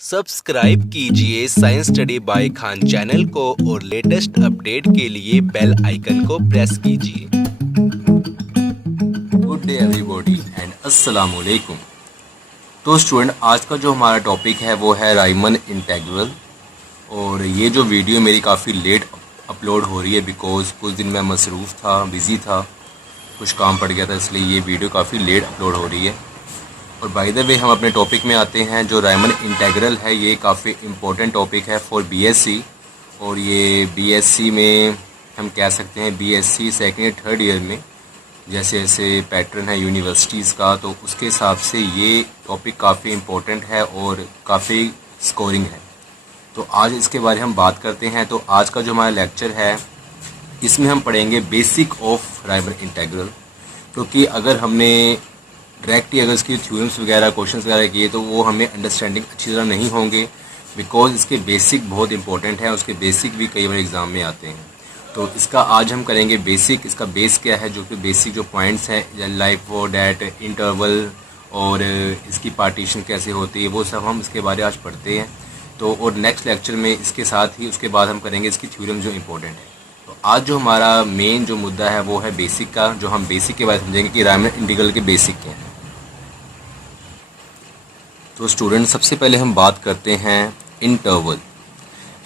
Subscribe कीजिए science study bye Khan channel को और लेटेस्ट अपडेट के लिए बेल आइकन को प्रेस कीजिए। गुड डे एवरीबॉडी एंड अस्सलाम वालेकुम। तो स्टूडेंट, आज का जो हमारा टॉपिक है वो है राइमन इंटेग्रल। और ये जो वीडियो मेरी काफ़ी लेट अपलोड हो रही है बिकॉज़ कुछ दिन मैं मसरूफ़ था, बिज़ी था, कुछ काम पड़ गया था, इसलिए ये वीडियो काफ़ी लेट अपलोड हो रही है। और बाय द वे हम अपने टॉपिक में आते हैं। जो राइमन इंटेग्रल है ये काफ़ी इम्पोर्टेंट टॉपिक है फॉर बीएससी। और ये बीएससी में हम कह सकते हैं बीएससी सेकेंड या थर्ड ईयर में जैसे जैसे पैटर्न है यूनिवर्सिटीज़ का, तो उसके हिसाब से ये टॉपिक काफ़ी इम्पोर्टेंट है और काफ़ी स्कोरिंग है। तो आज इसके बारे में हम बात करते हैं। तो आज का जो हमारा लेक्चर है इसमें हम पढ़ेंगे बेसिक ऑफ राइमन इंटेग्रल, क्योंकि अगर हमने डायरेक्टली अगर इसकी थ्योरम्स वगैरह क्वेश्चंस वगैरह किए तो वो हमें अंडरस्टैंडिंग अच्छी तरह नहीं होंगे, बिकॉज इसके बेसिक बहुत इंपॉर्टेंट है। उसके बेसिक भी कई बार एग्ज़ाम में आते हैं। तो इसका आज हम करेंगे बेसिक। इसका बेस क्या है, जो कि बेसिक जो पॉइंट्स हैं लाइक वो डैट इंटरवल और इसकी पार्टीशन कैसे होती है, वो सब हम इसके बारे में आज पढ़ते हैं। तो और नेक्स्ट लेक्चर में इसके साथ ही उसके बाद हम करेंगे इसकी थ्योरम जो इंपॉर्टेंट है। तो आज जो हमारा मेन जो मुद्दा है वो है बेसिक का, जो हम बेसिक के बारे में समझेंगे कि राइमन इंटीग्रल के बेसिक क्या हैं। तो स्टूडेंट, सबसे पहले हम बात करते हैं इंटरवल।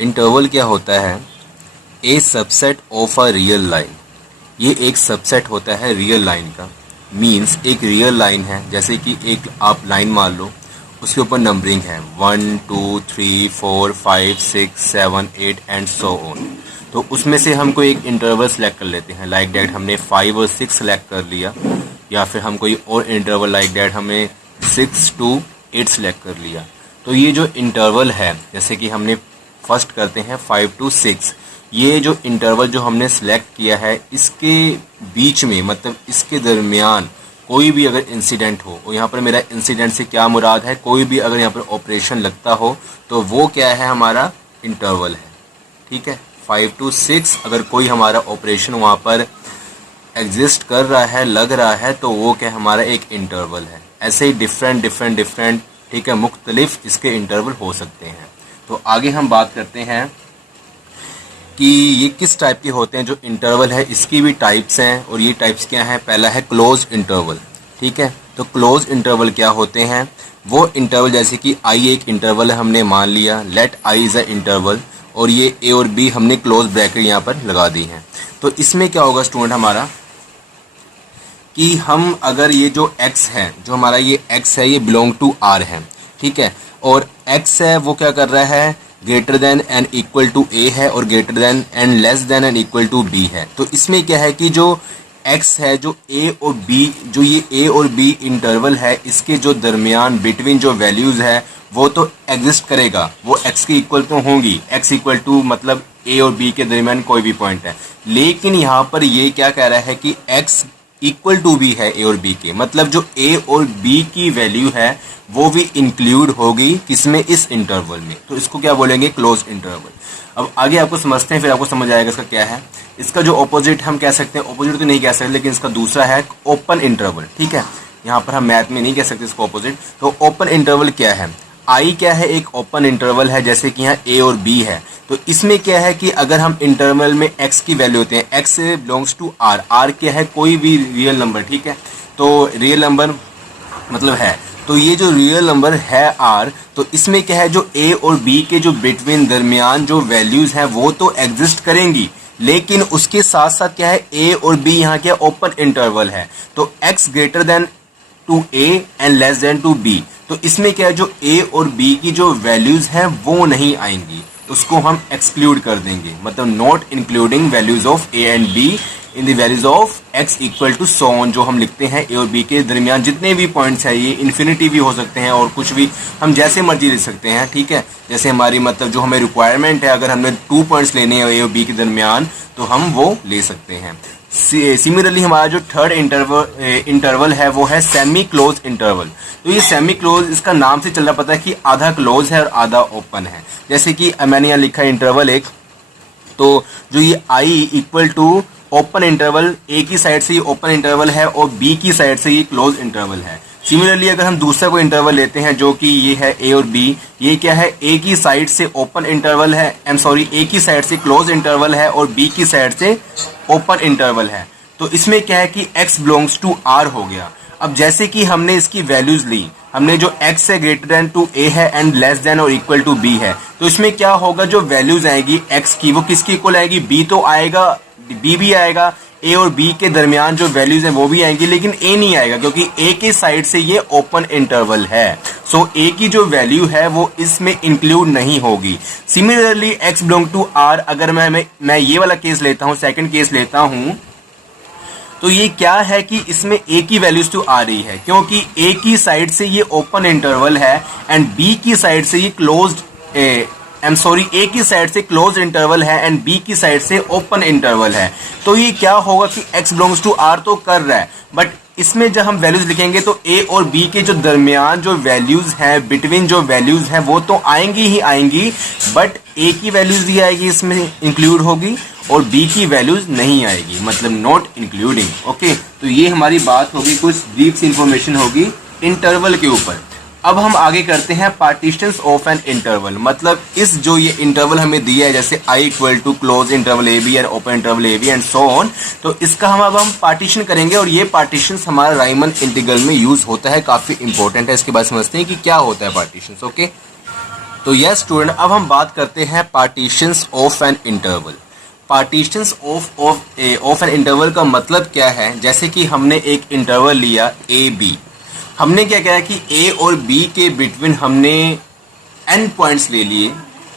इंटरवल क्या होता है? A subset of a real line. ये एक सबसेट होता है रियल लाइन का। मींस एक रियल लाइन है, जैसे कि एक आप लाइन मान लो, उसके ऊपर नंबरिंग है 1 2 3 4 5 6 7 8 एंड सो ऑन। तो उसमें से हम कोई एक इंटरवल सेलेक्ट कर लेते हैं, लाइक डैट हमने 5 और 6 सेलेक्ट कर लिया, या फिर हम कोई और इंटरवल लाइक डैट हमें 6 to 8 सेलेक्ट कर लिया। तो ये जो इंटरवल है, जैसे कि हमने फर्स्ट करते हैं 5 to 6, ये जो इंटरवल जो हमने सेलेक्ट किया है इसके बीच में, मतलब इसके दरमियान कोई भी अगर इंसिडेंट हो, और यहाँ पर मेरा इंसिडेंट से क्या मुराद है, कोई भी अगर यहाँ पर ऑपरेशन लगता हो तो वो क्या है, हमारा इंटरवल है। ठीक है, 5 to 6 अगर कोई हमारा ऑपरेशन वहाँ पर एग्जिस्ट कर रहा है, लग रहा है, तो वो क्या हमारा एक इंटरवल है। ऐसे ही डिफरेंट ठीक है, मुख्तलिफ इसके इंटरवल हो सकते हैं। तो आगे हम बात करते हैं कि ये किस टाइप के होते हैं। जो इंटरवल है इसकी भी टाइप्स हैं, और ये टाइप्स क्या हैं? पहला है क्लोज इंटरवल। ठीक है, तो क्लोज इंटरवल क्या होते हैं? वो इंटरवल जैसे कि आई एक इंटरवल है, हमने मान लिया let I is a interval, और ये ए और बी हमने क्लोज ब्रैकेट यहाँ पर लगा दी है। तो इसमें क्या होगा स्टूडेंट हमारा, कि हम अगर ये जो x है, जो हमारा ये x है, ये बिलोंग टू r है। ठीक है, और x है वो क्या कर रहा है, greater than and equal to a है, और greater than and less than and equal to b है। तो इसमें क्या है कि जो x है, जो a और b, जो ये a और b इंटरवल है, इसके जो दरमियान बिटवीन जो वैल्यूज़ है वो तो एग्जिस्ट करेगा, वो x के इक्वल तो होंगी। x इक्वल टू मतलब a और b के दरमियान कोई भी पॉइंट है। लेकिन यहाँ पर ये क्या कह रहा है कि x इक्वल टू भी है ए और बी के, मतलब जो ए और बी की वैल्यू है वो भी इंक्लूड होगी किसमें, इस इंटरवल में। तो इसको क्या बोलेंगे, क्लोज इंटरवल। अब आगे आपको समझते हैं, फिर आपको समझ आएगा इसका क्या है। इसका जो ऑपोजिट हम कह सकते हैं, ऑपोजिट तो नहीं कह सकते, लेकिन इसका दूसरा है ओपन इंटरवल। ठीक है, यहाँ पर हम मैथ में नहीं कह सकते इसको ऑपोजिट। तो ओपन इंटरवल क्या है? आई क्या है, एक ओपन इंटरवल है, जैसे कि यहाँ ए और बी है। तो इसमें क्या है कि अगर हम इंटरवल में x की वैल्यू होते हैं, x belongs to r, r क्या है, कोई भी रियल नंबर। ठीक है, तो रियल नंबर मतलब है, तो ये जो रियल नंबर है r, तो इसमें क्या है, जो a और b के जो बिटवीन दरमियान जो वैल्यूज़ हैं वो तो एग्जिस्ट करेंगी, लेकिन उसके साथ साथ क्या है, a और b यहाँ क्या ओपन इंटरवल है। तो x greater than to a and less than to b, तो इसमें क्या है, जो a और b की जो वैल्यूज़ हैं वो नहीं आएंगी, उसको हम एक्सक्लूड कर देंगे, मतलब not including values of A and B in the values of X equal to so on. जो हम लिखते हैं ए और बी के दरमियान जितने भी पॉइंट्स हैं, ये इन्फिनिटी भी हो सकते हैं और कुछ भी हम जैसे मर्जी ले सकते हैं। ठीक है, जैसे हमारी मतलब जो हमें रिक्वायरमेंट है, अगर हमने 2 पॉइंट्स लेने हैं ए और बी के दरमियान तो हम वो ले सकते हैं। सिमिलरली हमारा जो थर्ड इंटरवल है वो है सेमी क्लोज इंटरवल। तो ये सेमी क्लोज, इसका नाम से चल रहा पता है कि आधा क्लोज है और आधा ओपन है। जैसे कि मैंने यहाँ लिखा है इंटरवल एक, तो जो ये I equal to open interval, ए की साइड से ये ओपन इंटरवल है और बी की साइड से ये क्लोज इंटरवल है। सिमिलरली अगर हम दूसरा कोई इंटरवल लेते हैं जो कि ये है ए और बी, ये क्या है, ए की साइड से ओपन इंटरवल है, ए की साइड से क्लोज इंटरवल है और बी की साइड से ओपन इंटरवल है। तो इसमें क्या है कि x बिलोंग्स टू r हो गया। अब जैसे कि हमने इसकी वैल्यूज ली, हमने जो x है ग्रेटर देन टू a है एंड लेस देन और इक्वल टू b है, तो इसमें क्या होगा, जो वैल्यूज आएगी x की वो किसकी इक्वल आएगी, b तो आएगा, b भी आएगा, a और b के दरमियान जो वैल्यूज हैं वो भी आएंगी, लेकिन a नहीं आएगा क्योंकि a के साइड से ये ओपन इंटरवल है। सो a की जो वैल्यू है वो इसमें इंक्लूड नहीं होगी। Similarly x belong to r, अगर मैं ये वाला केस लेता हूँ, सेकंड केस लेता हूँ, तो ये क्या है कि इसमें a की वैल्यूज टू आ रही है क्योंकि a की साइड से ये ओपन इंटरवल है एंड b की साइड से ये क्लोज्ड a की साइड से क्लोज इंटरवल है एंड b की साइड से ओपन इंटरवल है। तो ये क्या होगा कि x बिलोंग्स टू r तो कर रहा है, बट इसमें जब हम वैल्यूज लिखेंगे तो a और b के जो दरमियान जो वैल्यूज हैं, बिटवीन जो वैल्यूज हैं वो तो आएंगी ही आएंगी, बट a की वैल्यूज भी आएगी इसमें इंक्लूड होगी और b की वैल्यूज नहीं आएगी, मतलब नॉट इंक्लूडिंग। ओके, तो ये हमारी बात होगी, कुछ ब्रीफ सी इंफॉर्मेशन होगी इंटरवल के ऊपर। अब हम आगे करते हैं पार्टीशंस ऑफ एन इंटरवल, मतलब इस जो ये इंटरवल हमें दिया है जैसे i equal to close interval A B and open interval A B and so on, तो इसका हम पार्टीशन करेंगे और ये पार्टीशंस हमारा राइमन इंटीग्रल में यूज होता है, काफी इंपॉर्टेंट है। इसके बाद समझते हैं कि क्या होता है पार्टीशंस। ओके, तो यस स्टूडेंट, अब हम बात करते हैं partitions of an interval. Partitions of an interval का मतलब क्या है, जैसे कि हमने एक इंटरवल लिया ए बी, हमने क्या किया कि a और b के बिटवीन हमने n पॉइंट्स ले लिए,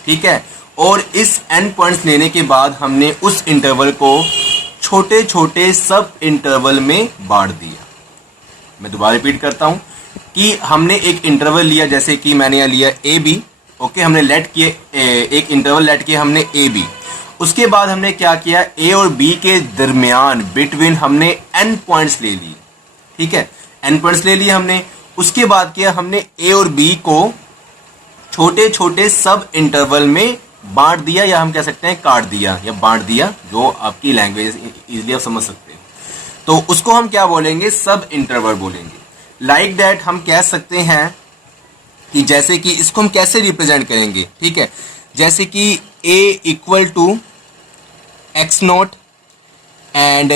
ठीक है, और इस n पॉइंट्स लेने के बाद हमने उस इंटरवल को छोटे छोटे सब इंटरवल में बांट दिया। मैं दोबारा रिपीट करता हूं कि हमने एक इंटरवल लिया, जैसे कि मैंने यहाँ लिया ए बी, ओके, हमने लेट किए एक इंटरवल लेट किया हमने ए बी, उसके बाद हमने क्या किया, a और b के दरमियान बिटवीन हमने n पॉइंट्स ले लिए, ठीक है, n पॉइंट्स ले लिए हमने। उसके बाद किया हमने a और b को छोटे छोटे सब इंटरवल में बांट दिया, या हम कह सकते हैं काट दिया या बांट दिया, जो आपकी लैंग्वेज इजीली आप समझ सकते हैं। तो उसको हम क्या बोलेंगे, सब इंटरवल बोलेंगे। लाइक दैट हम कह सकते हैं कि जैसे कि इसको हम कैसे रिप्रेजेंट करेंगे, ठीक है, जैसे कि a equal to X not and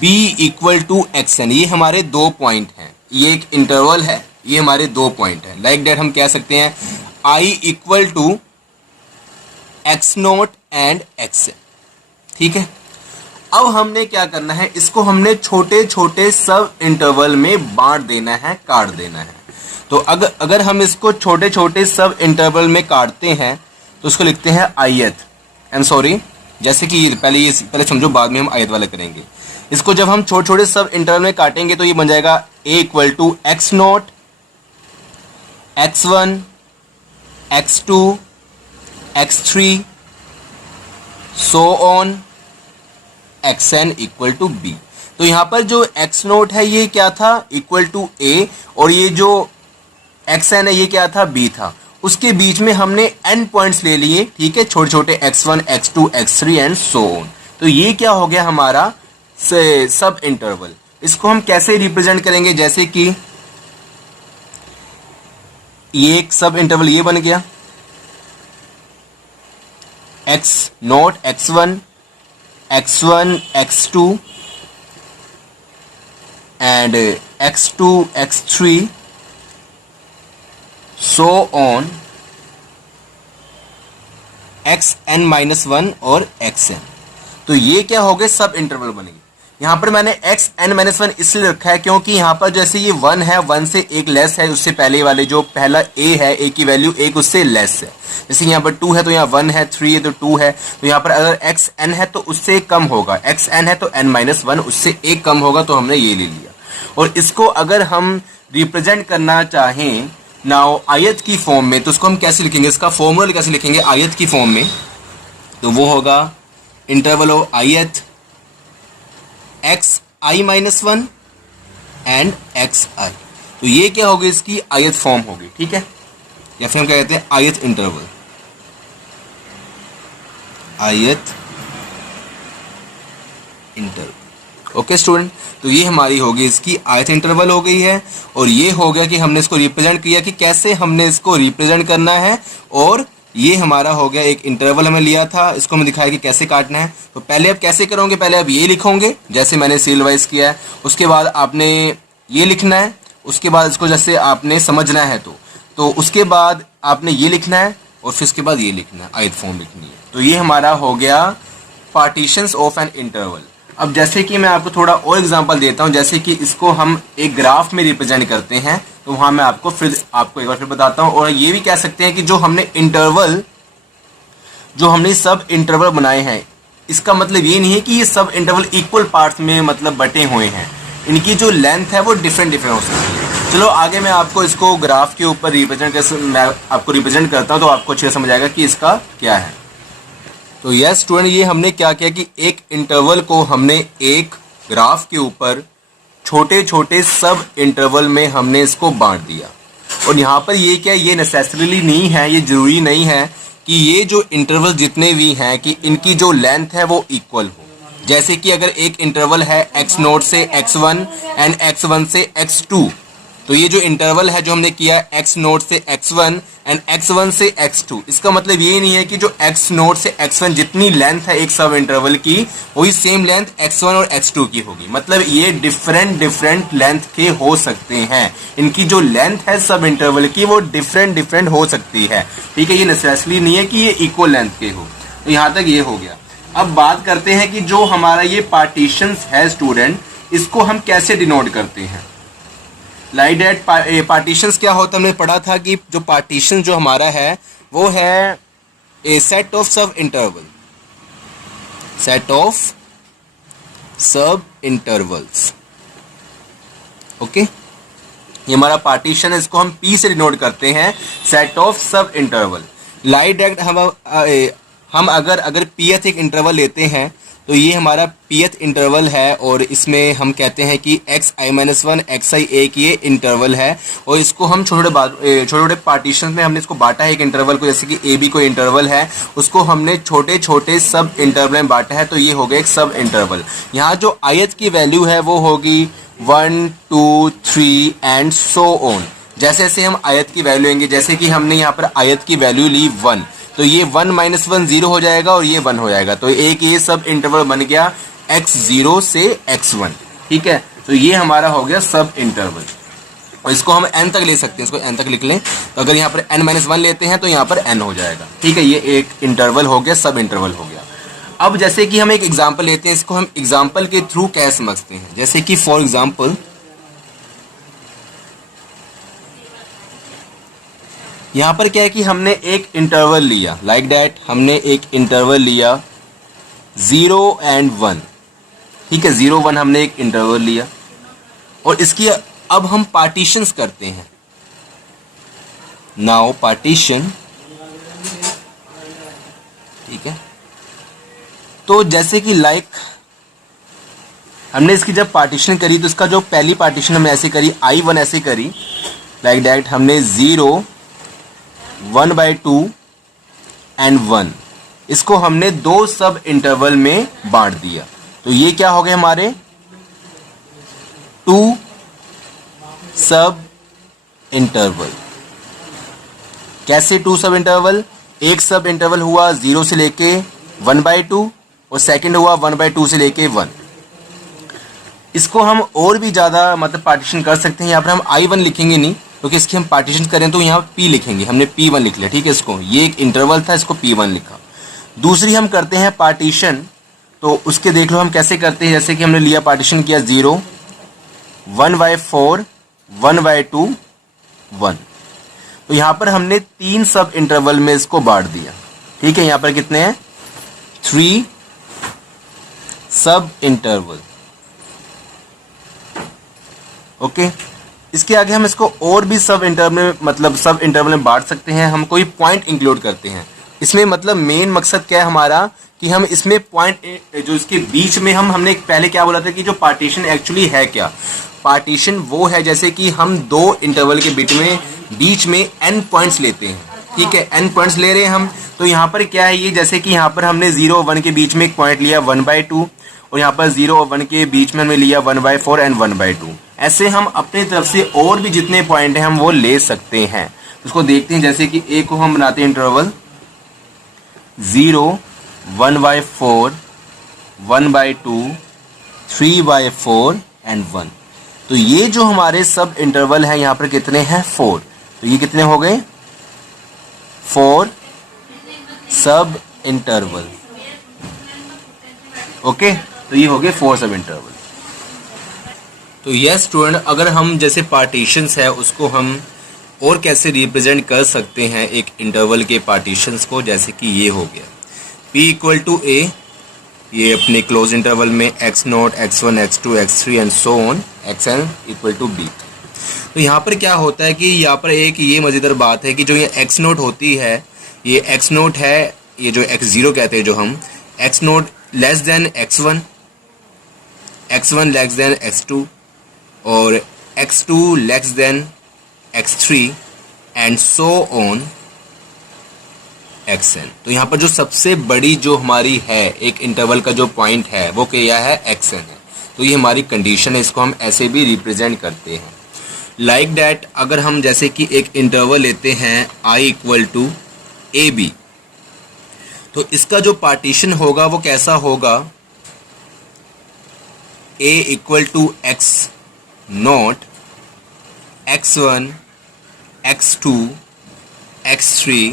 b equal to X N, ये हमारे दो पॉइंट हैं, ये एक इंटरवल है, ये हमारे दो पॉइंट हैं। लाइक दैट हम कह सकते हैं i equal to X not and X N, ठीक है। अब हमने क्या करना है, इसको हमने छोटे छोटे सब इंटरवल में बांट देना है, काट देना है। तो अगर हम इसको छोटे छोटे सब इंटरवल में काटते हैं तो उसको लिखते हैं आयत, जैसे कि ये पहले समझो, बाद में हम आयत वाला करेंगे। इसको जब हम छोटे छोटे सब इंटरवल में काटेंगे तो ये बन जाएगा a equal to X not, x1, x2, x3, so on, xn equal to b। तो यहां पर जो x नोट है ये क्या था, इक्वल टू a, और ये जो xn है ये क्या था, b था। उसके बीच में हमने n पॉइंट्स ले लिए, ठीक है, छोटे छोटे x1, x2, x3 and so on. तो ये क्या हो गया हमारा सब इंटरवल। इसको हम कैसे रिप्रेजेंट करेंगे, जैसे कि ये एक सब इंटरवल ये बन गया, x not, x1, x2 and x2, x3 so on xn-1 और xn। तो ये क्या हो गए, सब इंटरवल बनेंगे। यहाँ पर मैंने xn-1 इसलिए रखा है क्योंकि यहाँ पर जैसे ये 1 है, 1 से एक लेस है, उससे पहले वाले जो पहला a है, a की वैल्यू एक उससे लेस है। जैसे यहाँ पर 2 है तो यहाँ 1 है, 3 है तो 2 है, तो यहाँ पर अगर xn है तो उससे एक कम होगा, xn है तो n-1 उससे एक कम होगा, तो हमने ये ले लिया। और इसको अगर हम रिप्रेजेंट करना चाहें नाउ आयत की फॉर्म में, तो उसको हम कैसे लिखेंगे, इसका फॉर्मूला कैसे लिखेंगे आयत की फॉर्म में, तो वो होगा इंटरवल ऑफ आयत xi-1 एंड xi। तो ये क्या होगी, इसकी आयत फॉर्म होगी, ठीक है, या फिर हम क्या कहते हैं आयत इंटरवल, आयत इंटरवल। ओके स्टूडेंट, तो ये हमारी होगी इसकी ith इंटरवल हो गई है, और ये हो गया कि हमने इसको रिप्रेजेंट किया कि कैसे हमने इसको रिप्रेजेंट करना है, और ये हमारा हो गया एक इंटरवल हमें लिया था, इसको हमें दिखाया कि कैसे काटना है। तो पहले आप कैसे करोगे, पहले आप ये लिखोगे जैसे मैंने सीरियल वाइज किया है, उसके बाद आपने ये लिखना है, उसके बाद इसको जैसे आपने समझना है तो उसके बाद आपने ये लिखना है, और फिर उसके बाद ये लिखना है, ith फॉर्म लिखनी है। तो ये हमारा हो गया पार्टीशंस ऑफ एन इंटरवल। अब जैसे कि मैं आपको थोड़ा और एग्जांपल देता हूं, जैसे कि इसको हम एक ग्राफ में रिप्रेजेंट करते हैं, तो वहां मैं आपको एक बार फिर बताता हूं। और ये भी कह सकते हैं कि जो हमने सब इंटरवल बनाए हैं, इसका मतलब ये नहीं है कि ये सब इंटरवल इक्वल पार्ट्स में मतलब बटे हुए हैं, इनकी जो लेंथ है वो डिफरेंट हो सकती है। चलो आगे मैं आपको इसको ग्राफ के ऊपर रिप्रेजेंट करता हूं, तो आपको अच्छे से समझ आएगा कि इसका क्या है। तो यस स्टूडेंट, ये हमने क्या किया कि एक इंटरवल को हमने एक ग्राफ के ऊपर छोटे छोटे सब इंटरवल में हमने इसको बांट दिया। और यहाँ पर ये क्या, ये नेसेसरीली नहीं है, ये जरूरी नहीं है कि ये जो इंटरवल जितने भी हैं कि इनकी जो लेंथ है वो इक्वल हो। जैसे कि अगर एक इंटरवल है x0 से x1 एंड x1 से x2, तो ये जो इंटरवल है जो हमने किया x0 से x1 एंड x1 से x2, इसका मतलब ये नहीं है कि जो x0 से x1 जितनी लेंथ है एक सब इंटरवल की, वही सेम लेंथ x1 और x2 की होगी। मतलब ये डिफरेंट लेंथ के हो सकते हैं, इनकी जो लेंथ है सब इंटरवल की वो डिफरेंट हो सकती है। ठीक है, ये नेसेसरी नहीं है कि ये इक्वल लेंथ के हो। तो यहाँ तक ये हो गया। अब बात करते हैं कि जो हमारा ये पार्टीशंस है स्टूडेंट, इसको हम कैसे डिनोट करते हैं। लाइक दैट पार्टीशंस क्या होता है, हमने पढ़ा था कि जो पार्टीशन जो हमारा है वो है ए सेट ऑफ सब इंटरवल्स। ओके, ये हमारा पार्टीशन है, इसको हम P से डिनोट करते हैं, set of sub interval. Like that हम अगर pth एक इंटरवल लेते हैं, तो ये हमारा pth इंटरवल है, और इसमें हम कहते हैं कि xi-1 xi एक ये इंटरवल है, और इसको हम छोटे छोटे पार्टीशन में हमने इसको बांटा है एक इंटरवल को। जैसे कि ab कोई इंटरवल है, उसको हमने छोटे छोटे सब इंटरवल में बांटा है, तो ये हो गया एक सब इंटरवल। यहाँ जो ith की वैल्यू है वो होगी 1 2 3 एंड सो ऑन। जैसे जैसे हम ith की वैल्यू लेंगे, जैसे कि हमने यहाँ पर ith की वैल्यू ली 1, तो ये 1 - 1 0 हो जाएगा, और ये 1 हो जाएगा। तो एक ये सब इंटरवल बन गया x0 से x1। ठीक है, तो ये हमारा हो गया सब इंटरवल, और इसको हम n तक ले सकते हैं, इसको n तक लिख लें। तो अगर यहाँ पर n - 1 लेते हैं तो यहाँ पर n हो जाएगा। ठीक है, ये एक इंटरवल हो गया, सब इंटरवल हो गया। अब जैसे कि हम एक एग्जाम्पल लेते हैं, इसको हम एग्जाम्पल के थ्रू क्या समझते हैं। जैसे कि फॉर एग्जाम्पल यहाँ पर क्या है कि हमने एक इंटरवल लिया, लाइक दैट हमने एक इंटरवल लिया 0 and 1। ठीक है, 0 1 हमने एक इंटरवल लिया, और इसकी अब हम पार्टीशंस करते हैं। नाउ पार्टीशन, ठीक है, तो जैसे कि हमने इसकी जब पार्टीशन करी, तो इसका जो पहली पार्टीशन हमने ऐसे करी, I1 ऐसे करी, लाइक दैट हमने 0 1/2 एंड 1, इसको हमने दो सब इंटरवल में बांट दिया। तो ये क्या हो गए हमारे 2 सब इंटरवल। कैसे 2 सब इंटरवल, एक सब इंटरवल हुआ 0 से लेके 1/2, और सेकंड हुआ 1/2 से लेके 1। इसको हम और भी ज़्यादा मतलब पार्टीशन कर सकते हैं। यहाँ पर हम I1 लिखेंगे नहीं, क्योंकि इसकी हम पार्टीशन करें तो यहाँ P लिखेंगे, हमने P1 लिख लिया। ठीक है, इसको ये एक इंटरवल था, इसको P1 लिखा। दूसरी हम करते हैं पार्टीशन, तो उसके देख लो हम कैसे करते हैं। जैसे कि हमने लिया पार्टीशन किया 0 1/4 1/2 1, तो यहाँ पर हमने 3 सब इंटरवल में इसको बांट दिया। ठीक है, यहाँ पर कितने हैं 3 सब इंटरवल। ओके, इसके आगे हम इसको और भी सब इंटरवल में बांट सकते हैं। हम कोई पॉइंट इंक्लूड करते हैं इसमें, मतलब मेन मकसद क्या है हमारा कि हम इसमें पॉइंट जो इसके बीच में हमने पहले क्या बोला था कि जो पार्टीशन एक्चुअली है क्या, पार्टीशन वो है जैसे कि हम दो इंटरवल के बीच में n पॉइंट्स लेते हैं। ठीक है, n पॉइंट्स ले रहे हैं हम, तो यहाँ पर क्या है ये, जैसे कि यहाँ पर हमने 0 1 के बीच में एक पॉइंट लिया 1/2, और यहाँ पर 0 और 1 के बीच में हमने लिया 1/4 एंड 1/2। ऐसे हम अपनी तरफ से और भी जितने पॉइंट हैं हम वो ले सकते हैं। उसको देखते हैं, जैसे कि ए को हम बनाते हैं इंटरवल 0, 1/4, 1/2, 3/4 एंड 1। तो ये जो हमारे सब इंटरवल है यहाँ पर कितने हैं? 4। तो ये कितने हो गए? 4 सब इंटरवल। ओके, तो ये हो गए 4 सब इंटरवल। तो यस स्टूडेंट, अगर हम जैसे पार्टीशंस है उसको हम और कैसे रिप्रेजेंट कर सकते हैं एक इंटरवल के पार्टीशंस को, जैसे कि ये हो गया P = A, ये अपने क्लोज इंटरवल में x0, x1, x2, x3 and so on xn = B। तो यहाँ पर क्या होता है कि यहाँ पर एक ये मज़ेदार बात है कि जो ये x0 होती है, ये x0 है, ये जो x0 कहते हैं, जो हम x0 less than x1, x1 less than x2 और x2 less than x3 and so on xn। तो यहाँ पर जो सबसे बड़ी जो हमारी है एक इंटरवल का जो पॉइंट है वो क्या है? xn है। तो ये हमारी कंडीशन है, इसको हम ऐसे भी रिप्रेजेंट करते हैं लाइक दैट। अगर हम जैसे कि एक इंटरवल लेते हैं i = AB, तो इसका जो पार्टीशन होगा वो कैसा होगा? A = x0, x1, x2, x3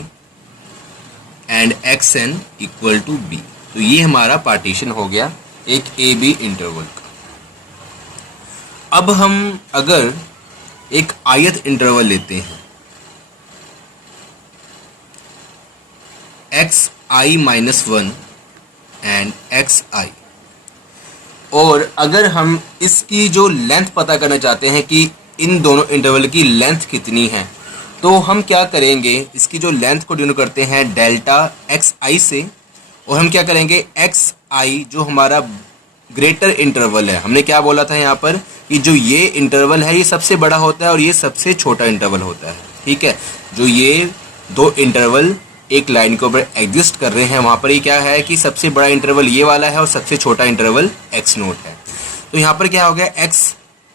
and xn = B। तो ये हमारा पार्टीशन हो गया एक AB इंटरवल का। अब हम अगर एक आयत इंटरवल लेते हैं xi-1 एंड xi, और अगर हम इसकी जो लेंथ पता करना चाहते हैं कि इन दोनों इंटरवल की लेंथ कितनी है, तो हम क्या करेंगे? इसकी जो लेंथ को डिनोट करते हैं डेल्टा xi से, और हम क्या करेंगे? xi जो हमारा ग्रेटर इंटरवल है, हमने क्या बोला था यहाँ पर कि जो ये इंटरवल है ये सबसे बड़ा होता है और ये सबसे छोटा इंटरवल होता है। ठीक है, जो ये दो इंटरवल एक लाइन के ऊपर एग्जिस्ट कर रहे हैं, वहाँ पर ये क्या है कि सबसे बड़ा इंटरवल ये वाला है और सबसे छोटा इंटरवल x0 है। तो यहाँ पर क्या हो गया?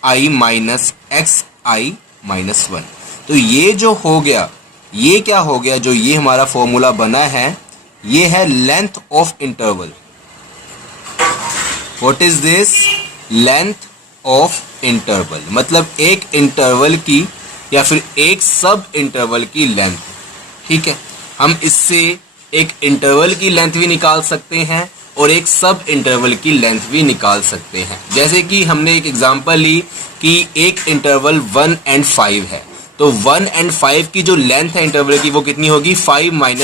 xi-1। तो ये जो हो गया, ये क्या हो गया? जो ये हमारा फॉर्मूला बना है ये है length of interval. What is this? Length of interval, मतलब एक इंटरवल की या फिर एक सब इंटरवल की लेंथ। ठीक है, हम इससे एक इंटरवल की लेंथ भी निकाल सकते हैं और एक सब इंटरवल की लेंथ भी निकाल सकते हैं। जैसे कि हमने एक एग्जांपल ली कि एक इंटरवल 1 and 5 है, तो 1 and 5 की जो लेंथ है इंटरवल की वो कितनी होगी? 5 - 1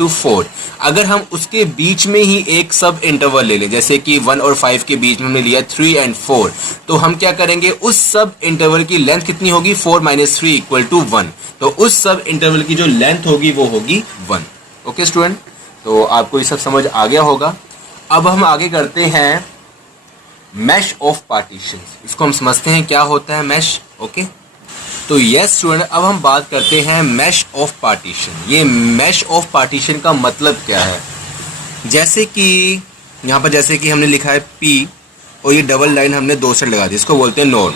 = 4। अगर हम उसके बीच में ही एक सब इंटरवल ले लें, जैसे कि 1 और 5 के बीच में हमने लिया 3 and 4, तो हम क्या करेंगे? उस सब इंटरवल की लेंथ कितनी होगी? 4 - 3 = 1। तो उस सब इंटरवल की जो लेंथ होगी वो होगी 1। ओके स्टूडेंट, तो आपको ये सब समझ आ गया होगा। अब हम आगे करते हैं मैश ऑफ पार्टीशंस। इसको हम समझते हैं क्या होता है मैश। ओके, तो यस स्टूडेंट, अब हम बात करते हैं मैश ऑफ पार्टीशन। ये मैश ऑफ पार्टीशन का मतलब क्या है? जैसे कि यहाँ पर जैसे कि हमने लिखा है P और ये डबल लाइन हमने दो साइड लगा दी, इसको बोलते हैं नॉर्म।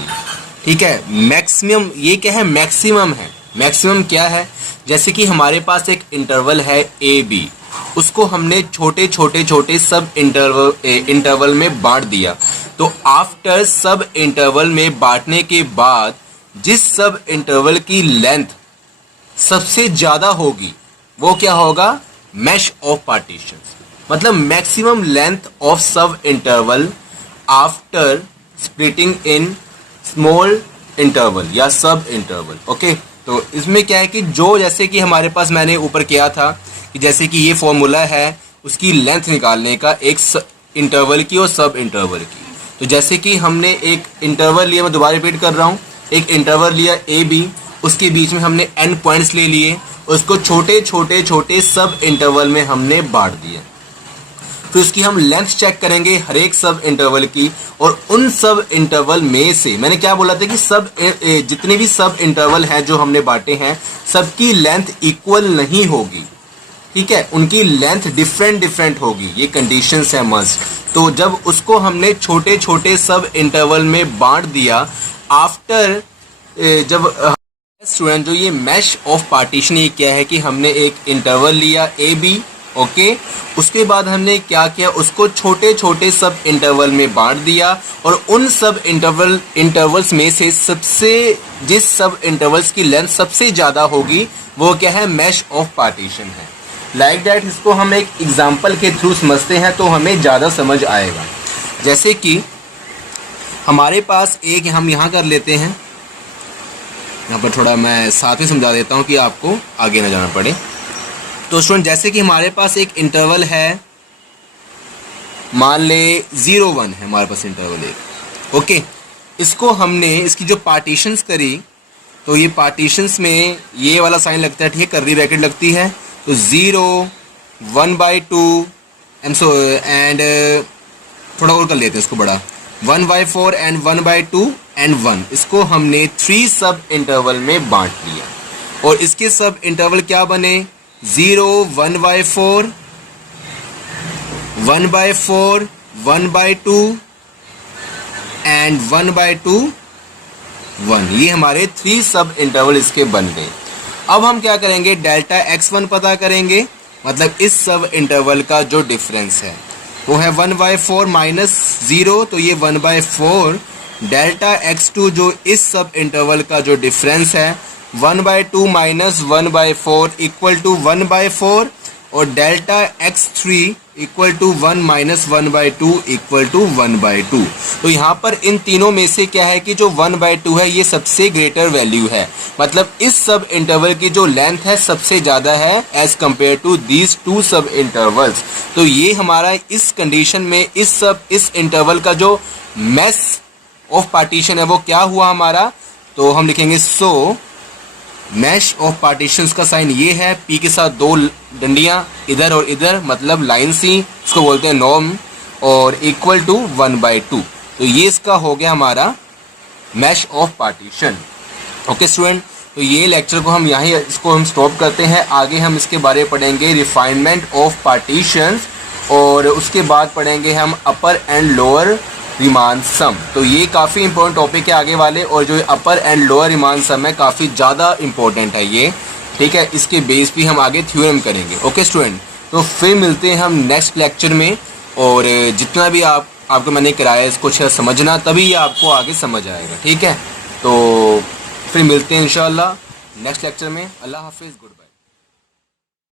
ठीक है, मैक्सिमम ये क्या है? मैक्सिमम है। मैक्सिमम क्या है? जैसे कि हमारे पास एक इंटरवल है AB, उसको हमने छोटे छोटे छोटे सब इंटरवल में बांट दिया। तो आफ्टर सब इंटरवल में बांटने के बाद जिस सब इंटरवल की लेंथ सबसे ज्यादा होगी वो क्या होगा? Mesh of partitions. मतलब maximum length of sub interval after splitting in small interval या सब इंटरवल। ओके, तो इसमें क्या है कि जो जैसे कि हमारे पास मैंने ऊपर किया था कि जैसे कि ये फॉर्मूला है उसकी लेंथ निकालने का एक इंटरवल की और सब इंटरवल की। तो जैसे कि हमने एक इंटरवल लिया, मैं दोबारा रिपीट कर रहा हूँ, एक इंटरवल लिया AB, उसके बीच में हमने n पॉइंट्स ले लिए, उसको छोटे छोटे छोटे सब इंटरवल में हमने बांट दिया। फिर उसकी हम लेंथ चेक करेंगे हर एक सब इंटरवल की, और उन सब इंटरवल में से मैंने क्या बोला था कि सब जितने भी सब इंटरवल हैं जो हमने बांटे हैं सबकी लेंथ इक्वल नहीं होगी। ठीक है, उनकी लेंथ डिफरेंट होगी, ये कंडीशंस है मस्ट। तो जब उसको हमने छोटे छोटे सब इंटरवल में बांट दिया आफ्टर, जब स्टूडेंट जो ये मैश ऑफ पार्टीशन ये क्या है कि हमने एक इंटरवल लिया ए बी, ओके, उसके बाद हमने क्या किया, उसको छोटे छोटे सब इंटरवल में बांट दिया और उन सब इंटरवल्स में से जिस सब इंटरवल्स की लेंथ सबसे ज़्यादा होगी वो क्या है, मैश ऑफ पार्टीशन है। लाइक दैट इसको हम एक एग्जांपल के थ्रू समझते हैं तो हमें ज़्यादा समझ आएगा। जैसे कि हमारे पास एक, हम यहाँ कर लेते हैं, यहाँ पर थोड़ा मैं साथ में समझा देता हूँ कि आपको आगे ना जाना पड़े। तो स्टूडेंट जैसे कि हमारे पास एक इंटरवल है, मान ले 0 1 है हमारे पास इंटरवल एक, ओके, इसको हमने इसकी जो पार्टीशंस करी तो ये पार्टीशंस में ये वाला साइन लगता है, ठीक है, कर्ली ब्रैकेट लगती है, तो 0 1/2 एंड थोड़ा और कर लेते हैं इसको बड़ा, 1/4 एंड 1/2 एंड 1, इसको हमने 3 सब इंटरवल में बांट लिया और इसके सब इंटरवल क्या बने, 0 1/4 1/4 1/2 एंड 1/2 1, ये हमारे 3 सब इंटरवल इसके बन गए। अब हम क्या करेंगे, डेल्टा x1 पता करेंगे, मतलब इस सब इंटरवल का जो डिफरेंस है वो है 1/4 माइनस 0, तो ये 1/4, डेल्टा x2 जो इस सब इंटरवल का जो डिफरेंस है 1/2 माइनस 1/4 इक्वल टू 1/4 और delta x3 equal to 1 minus 1/2 equal to 1/2। तो यहाँ पर इन तीनों में से क्या है कि जो 1/2 है ये सबसे ग्रेटर वैल्यू है, मतलब इस सब इंटरवल की जो लेंथ है सबसे ज़्यादा है एज कम्पेयर टू दीज 2 सब इंटरवल्स। तो ये हमारा इस कंडीशन में इस इंटरवल का जो मैश ऑफ पार्टीशन है वो क्या हुआ हमारा, तो हम लिखेंगे सो मैश ऑफ पार्टीशंस का साइन ये है, पी के साथ 2 डंडियाँ इधर और इधर, मतलब लाइन सी, इसको बोलते हैं नॉर्म, और इक्वल टू 1/2। तो ये इसका हो गया हमारा mesh of partition. Okay student, तो ये लेक्चर को हम इसको हम स्टॉप करते हैं। आगे हम इसके बारे में पढ़ेंगे रिफाइनमेंट ऑफ पार्टीशंस और उसके बाद पढ़ेंगे हम अपर एंड लोअर रिमान सम। तो ये काफ़ी इंपॉर्टेंट टॉपिक है आगे वाले, और जो अपर एंड लोअर रिमान सम है काफ़ी ज़्यादा इंपॉर्टेंट है ये, ठीक है, इसके बेस पे हम आगे थ्योरम करेंगे। ओके स्टूडेंट, तो फिर मिलते हैं हम नेक्स्ट लेक्चर में, और जितना भी आपको मैंने कराया इसको समझना, तभी ये आपको आगे समझ आएगा, ठीक है। तो फिर मिलते हैं इंशाल्लाह नेक्स्ट लेक्चर में। अल्लाह हाफिज़, गुड बाय।